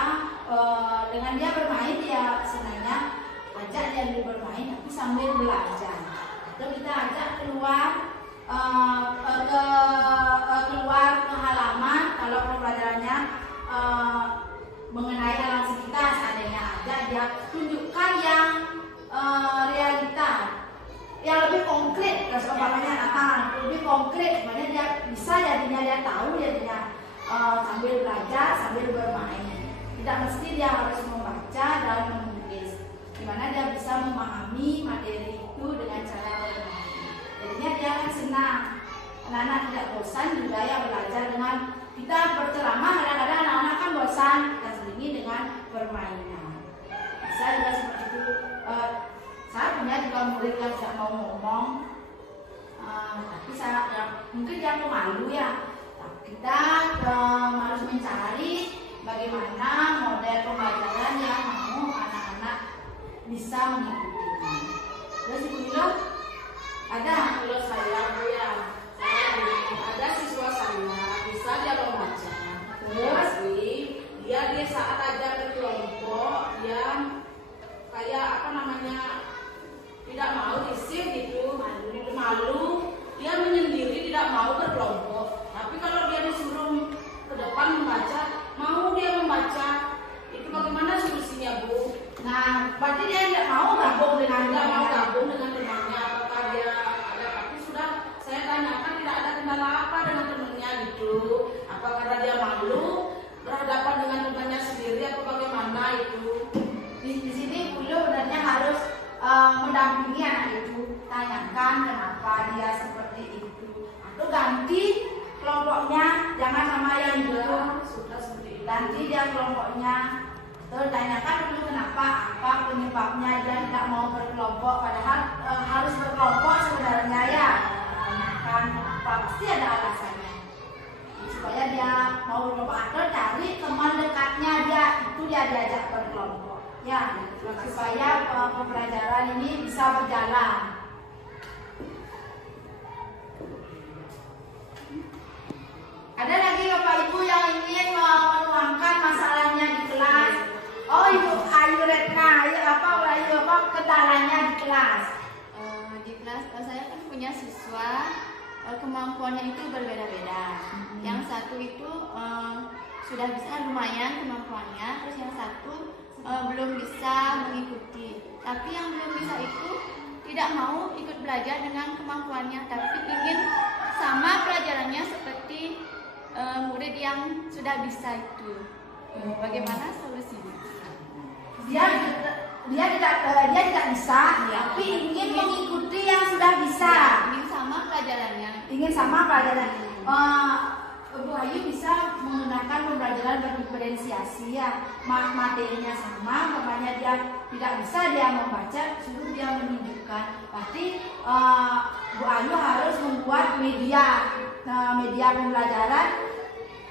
dengan dia bermain, dia senangnya ajak dia bermain tapi sambil belajar. Atau kita ajak keluar ke halaman kalau pembelajarannya mengenai alam sekitar, seandainya ada dia tunjukkan yang realita yang lebih konkret, lebih konkret, mana dia bisa jadinya dia tahu jadinya sambil belajar sambil bermain. Tidak mesti dia harus membaca dan menulis, dimana dia bisa memahami materi itu dengan cara bermain. Jadinya dia akan senang. Anak-anak tidak bosan juga ya belajar dengan kita berceramah. Kadang-kadang anak-anak kan bosan, kita selingi dengan permainan. Bisa juga seperti itu. Saya punya juga murid yang tidak mau ngomong, tapi mungkin dia pemalu ya. Kita harus mencari bagaimana model pembelajaran yang mau anak-anak bisa mengikuti. Terus Ibu Milo, ada? Kalau saya Bu ya, ada siswa saya bisa dia membaca. Terus dia saat ajar ke kelompok yang berarti dia tidak mau gabung dengan temannya. Apakah dia ada? Tapi sudah saya tanyakan tidak ada kendala apa dengan temannya gitu. Apa karena dia malu berhadapan dengan temannya sendiri atau bagaimana itu? Di sini beliau sebenarnya harus mendampingi anak itu, tanyakan kenapa dia seperti itu, atau ganti kelompoknya, jangan sama yang itu. Sudah seperti itu. Ganti dia kelompoknya, terus tanyakan dulu kenapa, apa penyebabnya dia tidak mau berkelompok, padahal harus berkelompok sebenarnya ya. Tanyakan apa, pasti ada alasannya supaya dia mau berkelompok, atau cari teman dekatnya dia, itu dia diajak berkelompok ya, supaya pembelajaran ini bisa berjalan. Ada lagi Bapak Ibu yang ingin menuangkan masalahnya di kelas? Oh Ibu Ayu Retna, Ayu kendalanya di kelas? Di kelas saya kan punya siswa kemampuannya itu berbeda-beda. Yang satu itu sudah bisa lumayan kemampuannya, terus yang satu belum bisa mengikuti. Tapi yang belum bisa itu tidak mau ikut belajar dengan kemampuannya, tapi ingin sama pelajarannya seperti murid yang sudah bisa itu. Bagaimana solusinya? Dia tidak bisa, tapi ingin mengikuti yang sudah bisa. Ingin sama pelajarannya. Ingin sama pelajaran. Bu Ayu bisa menggunakan pembelajaran berdiferensiasi ya, materinya sama, makanya dia tidak bisa dia membaca, suruh dia menunjukkan. Berarti Bu Ayu harus membuat media pembelajaran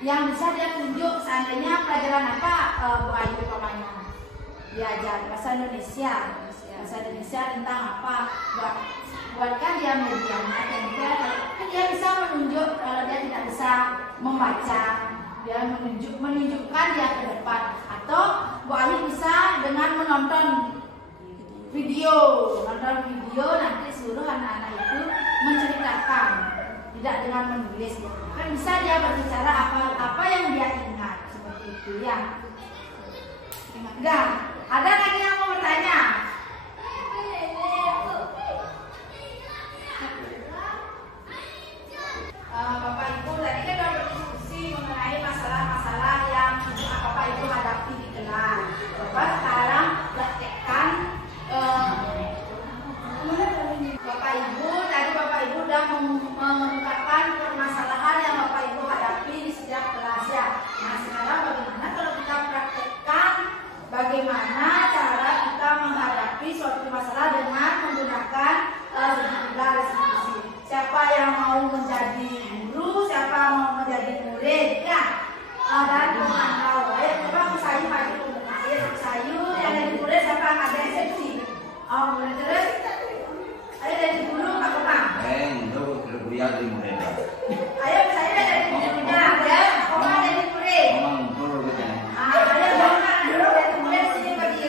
yang bisa dia tunjuk. Seandainya pelajaran apa Bu Ayu umpamanya diajar bahasa Indonesia tentang apa, buatkan dia medianya, dan dia bisa menunjuk. Kalau dia tidak bisa membaca, dia menunjukkan dia ke depan. Atau Bu Ayu bisa dengan menonton video, nanti seluruh anak-anak itu menceritakan, tidak dengan menulis. Kan bisa dia berbicara apa yang dia ingat, seperti itu ya. Enggak, ada lagi yang mau bertanya? Bapak Ibu tadi kan sudah berdiskusi mengenai masalah-masalah yang Bapak Ibu hadapi di kelas. Bapak sekarang praktekkan. Bapak Ibu sudah mengungkapkan permasalahan yang Bapak Ibu hadapi di setiap kelas ya. Nah sekarang bagaimana kalau kita praktekkan, bagaimana cara kita menghadapi suatu masalah dengan menggunakan sejumlah restitusi. Siapa yang mau menjadi guru, siapa mau menjadi murid ya, dan memantau. Ayo coba Sayu maju ke muka. Ayo Sayu yang jadi murid siapa yang ada eksepsi? Mulai terus. Ayo dari guru Pak Komang. Untuk kuliah di murid. Ayo saya dari gurunya ya, Komang dari murid. Komang dulu gitu. Ayo Komang dulu dari murid sini bagi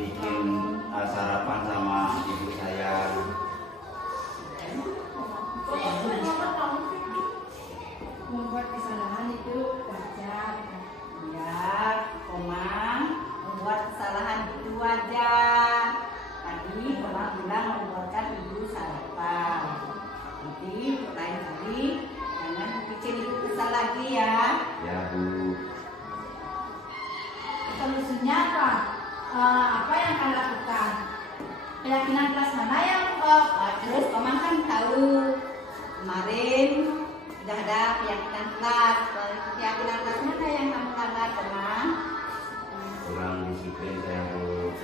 bikin sarapan sama ibu saya. Membuat kesalahan itu wajar. Ya, Komang, membuat kesalahan itu wajar. Tadi Komang bilang membuatkan ibu sarapan. Nanti lain kali jangan bikin ibu kesal lagi ya. Ya Bu. Solusinya apa? Apa yang akan lakukan? Keyakinan kelas mana yang Terus Komang kan tahu kemarin sudah ada keyakinan kelas. Keyakinan kelas mana yang kamu langgar, Komang? Kurang disiplin saya Bu.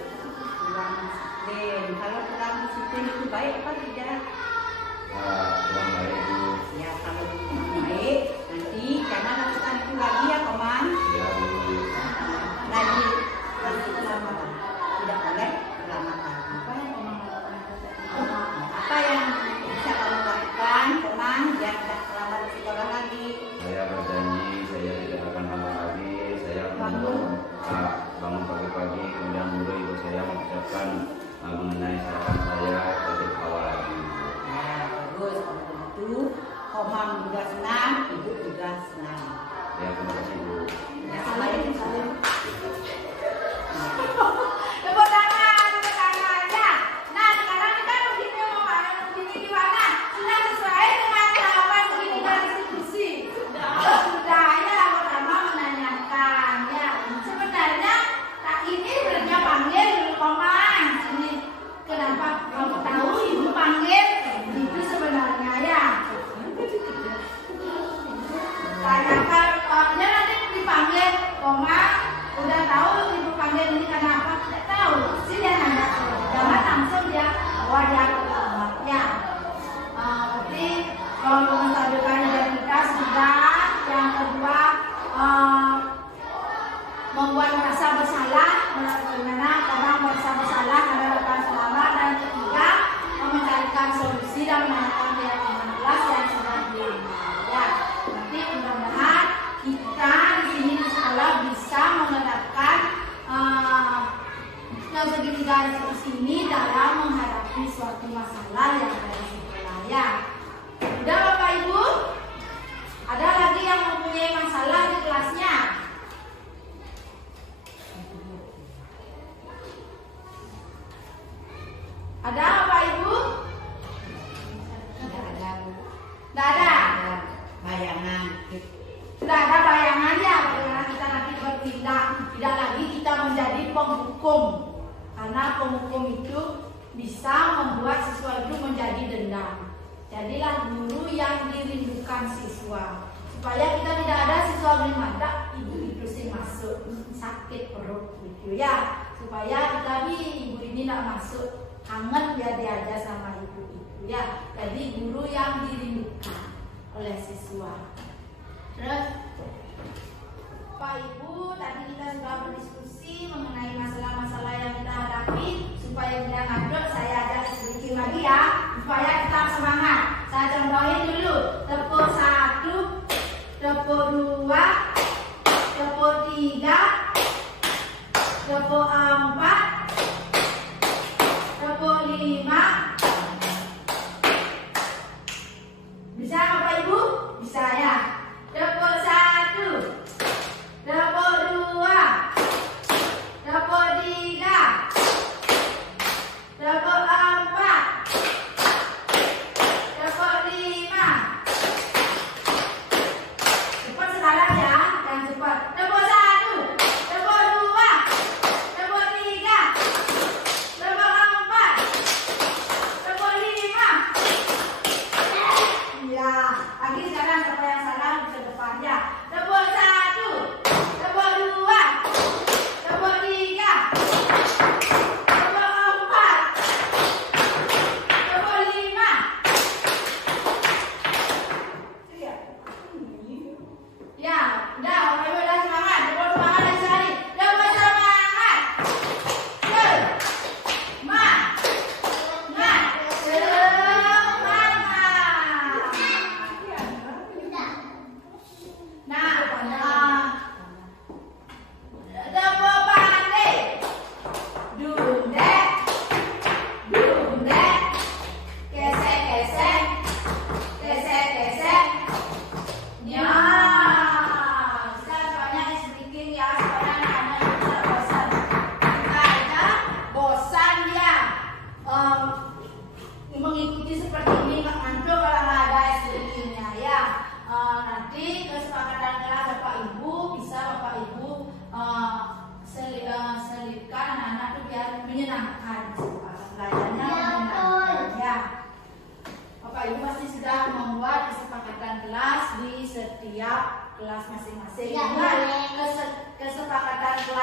Kurang disiplin. Kalau kurang disiplin itu baik apa tidak? Ya, kurang baik Bu. Ya kalau baik nanti jangan lakukan itu lagi ya Komang. Ya Bu. Lagi keselamatan tidak boleh keselamatan. apa yang Komang lakukan? Apa yang bisa kamu lakukan Komang biar tidak terlambat di sekolah lagi? Saya berjanji saya tidak akan lambat lagi. Saya bangun pagi-pagi, kemudian dulu ibu saya mengucapkan mengenai sarapan saya lebih awal lagi. Ya bagus kalau begitu Komang juga senang, ibu juga senang. Ya terima kasih Bu. Ya salim salim. Tepuk tangan ya. Nah sekarang kita begini begini gimana? Sudah sesuai dengan tahapan begini dari institusi. Sudah ya pertama menanyakan ya. Sebenarnya tak ini sebenarnya panggil Komang. Ini kenapa kamu tahu ibu panggil? Itu sebenarnya ya. Tanyakan ya nanti dipanggil Komang. Udah tahu ibu panggil ini kenapa? Tidak tahu. Sini dia nanya. Jangan langsung dia bawa dia ke kamar. Ya. Berarti kalau menstabilkan identitas sudah. Yang kedua membuat merasa bersalah. Bagaimana orang merasa bersalah karena rekan selama. Dan ketiga mencarikan solusi dan menanyakan keyakinan kelas yang sudah diterima. Ya. Nanti mudah-mudahan kita di sini di sekolah bisa menerapkan segitiga diskusi ini dalam menghadapi suatu masalah yang ada di sekolah ya. Udah Bapak Ibu? Ada lagi yang mempunyai masalah di kelasnya? Ada Bapak Ibu? Tidak ada. Tidak ada? Bayangan. Sudah ada bayangannya bagaimana kita nanti bertindak. Tidak lagi kita menjadi penghukum. Karena penghukum itu bisa membuat siswa itu menjadi dendam. Jadilah guru yang dirindukan siswa. Supaya kita tidak ada siswa bermata ibu itu sih masuk sakit perut gitu ya. Supaya kita ibu ini tidak masuk kangen biar diajar sama ibu itu ya. Jadi guru yang dirindukan oleh siswa. Terus Pak Ibu, tadi kita sudah berdiskusi mengenai masalah-masalah yang kita hadapi. Supaya tidak ngantuk, saya ajak sedikit lagi ya, supaya tetap semangat. Saya contohin dulu. Tepuk 1, tepuk 2, tepuk 3, tepuk 4, tepuk 5. Bisa Bapak Ibu? Bisa ya. Tepuk 1, tepuk 2, tepuk 3, tepuk 4, tepuk 5. Cepat sekarang ya, yang cepat. Tepuk 1, tepuk 2, tepuk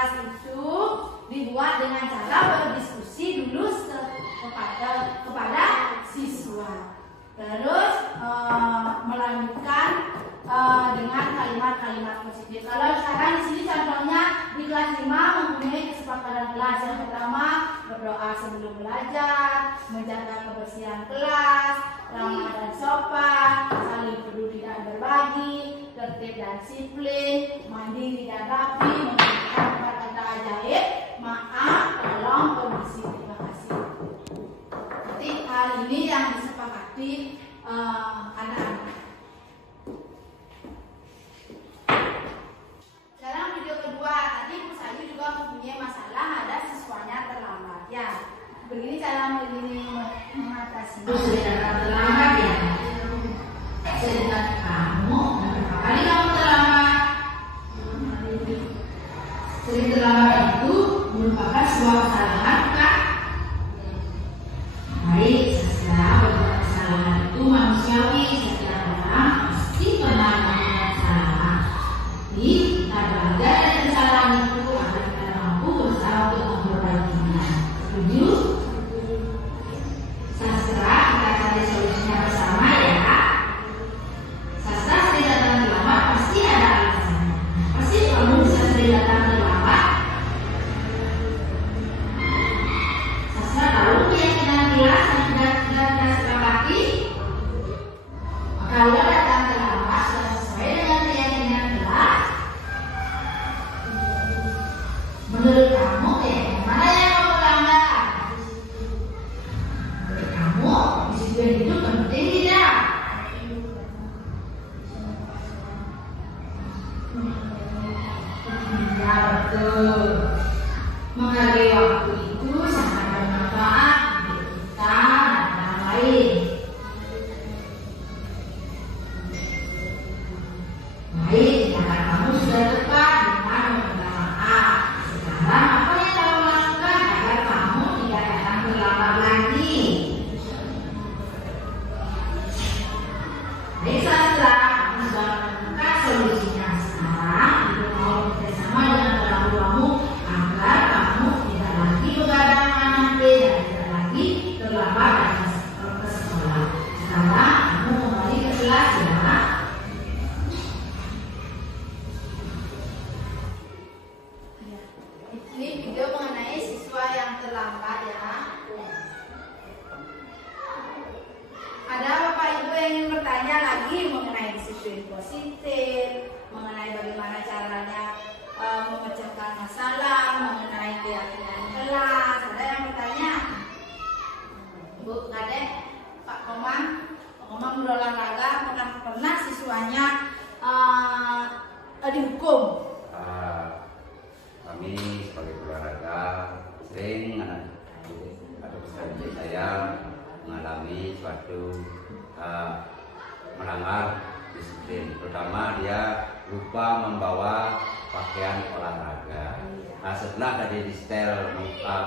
kelas itu dibuat dengan cara berdiskusi dulu kepada siswa. Terus melanjutkan dengan kalimat-kalimat positif. Kalau sekarang di sini contohnya di kelas 5 mempunyai kesepakatan kelas. Yang pertama, berdoa sebelum belajar, menjaga kebersihan kelas, ramah dan sopan, saling peduli dan berbagi, tertib dan disiplin, mandiri dan rapi, memberikan kata ajaib, maaf, tolong, permisi, terima kasih. Jadi hal ini yang disepakati anak-anak. Dalam video kedua, tadi Bu Sayu juga mempunyai masalah, ada siswanya terlambat ya. Begini cara mengatasi terlambat ya. Sedangkan kamu, kali kamu terlambat. Sering terlambat itu merupakan sebuah kesalahan, Kak. Baik, setelah berbuat kesalahan itu manusiawi, setiap orang pasti pernah melakukan kesalahan. Jadi kita belajar dari kesalahan itu agar kita mampu berusaha untuk memperbaikinya. Setuju? Sastra, kita cari solusinya bersama ya. Sastra sering datang terlambat pasti ada alasannya. Pasti kamu bisa sering datang terlambat. Sastra tahu keyakinan kelas yang sudah sepakati. Kalau datang terlambat sudah sesuai dengan keyakinan kelas, menurut kamu keyakinan mana yang kamu pelanggar? Menurut kamu disiplin itu penting tidak? Ya betul. Menghargai waktu itu sangat bermanfaat untuk kita dan orang lain. Baik, jika kamu sudah tepat dengan meminta maaf. Sekarang apa yang kamu lakukan agar kamu tidak datang terlambat lagi? Baik, Sastra, kamu sudah menemukan solusinya. Sekarang ibu mau bekerjasama dengan orang tuamu agar kamu tidak lagi begadang nanti dan tidak lagi terlambat datang ke sekolah. Sekarang kamu kembali ke kelas ya. Ini video mengenai siswa yang terlambat ya. Ada Bapak Ibu yang ingin bertanya lagi mengenai disiplin positif, mengenai bagaimana caranya memecahkan masalah, mengenai keyakinan kelas. Ada yang bertanya? Bu, Kadek, Pak Komang, Pak Komang berolahraga pernah siswanya dihukum. Kami sebagai olahraga sering atau peserta saya mengalami suatu melanggar disiplin, terutama dia lupa membawa pakaian olahraga. Nah, setelah tadi di setel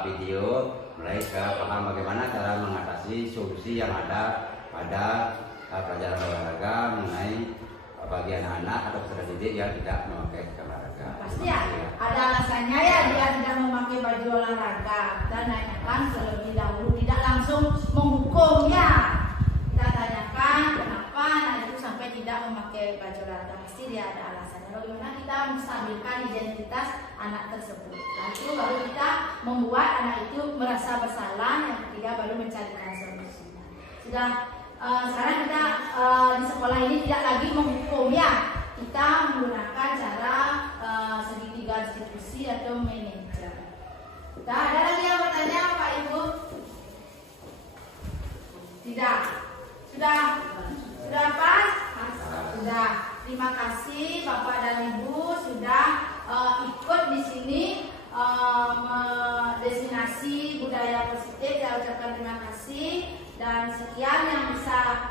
video, mulai saya paham bagaimana cara mengatasi solusi yang ada pada pelajaran olahraga mengenai bagi anak-anak atau peserta didik yang tidak memakai olahraga. Pasti ya, ada alasannya ya dia tidak memakai baju olahraga. Kita tanyakan terlebih dahulu, tidak langsung menghukumnya. Kita tanyakan kenapa anak itu sampai tidak memakai baju olahraga. Pasti dia ada alasannya. Bagaimana kita menstabilkan identitas anak tersebut. Lalu baru kita membuat anak itu merasa bersalah. Yang ketiga baru mencarikan solusinya. Sudah sekarang kita di sekolah ini tidak lagi menghukum ya. Kita menggunakan cara segitiga distribusi atau manajer. Nah, ada lagi yang bertanya Pak Ibu? Tidak. Sudah pas? Sudah. Terima kasih Bapak dan Ibu sudah ikut di sini destinasi budaya positif. Saya ucapkan terima kasih dan sekian yang bisa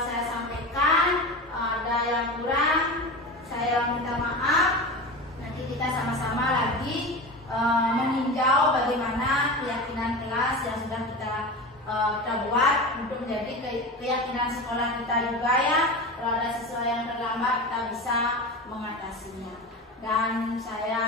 saya sampaikan. Ada yang kurang, saya minta maaf. Nanti kita sama-sama lagi meninjau bagaimana keyakinan kelas yang sudah kita buat untuk menjadi keyakinan sekolah kita juga ya. Kalau ada siswa yang terlambat kita bisa mengatasinya. Dan saya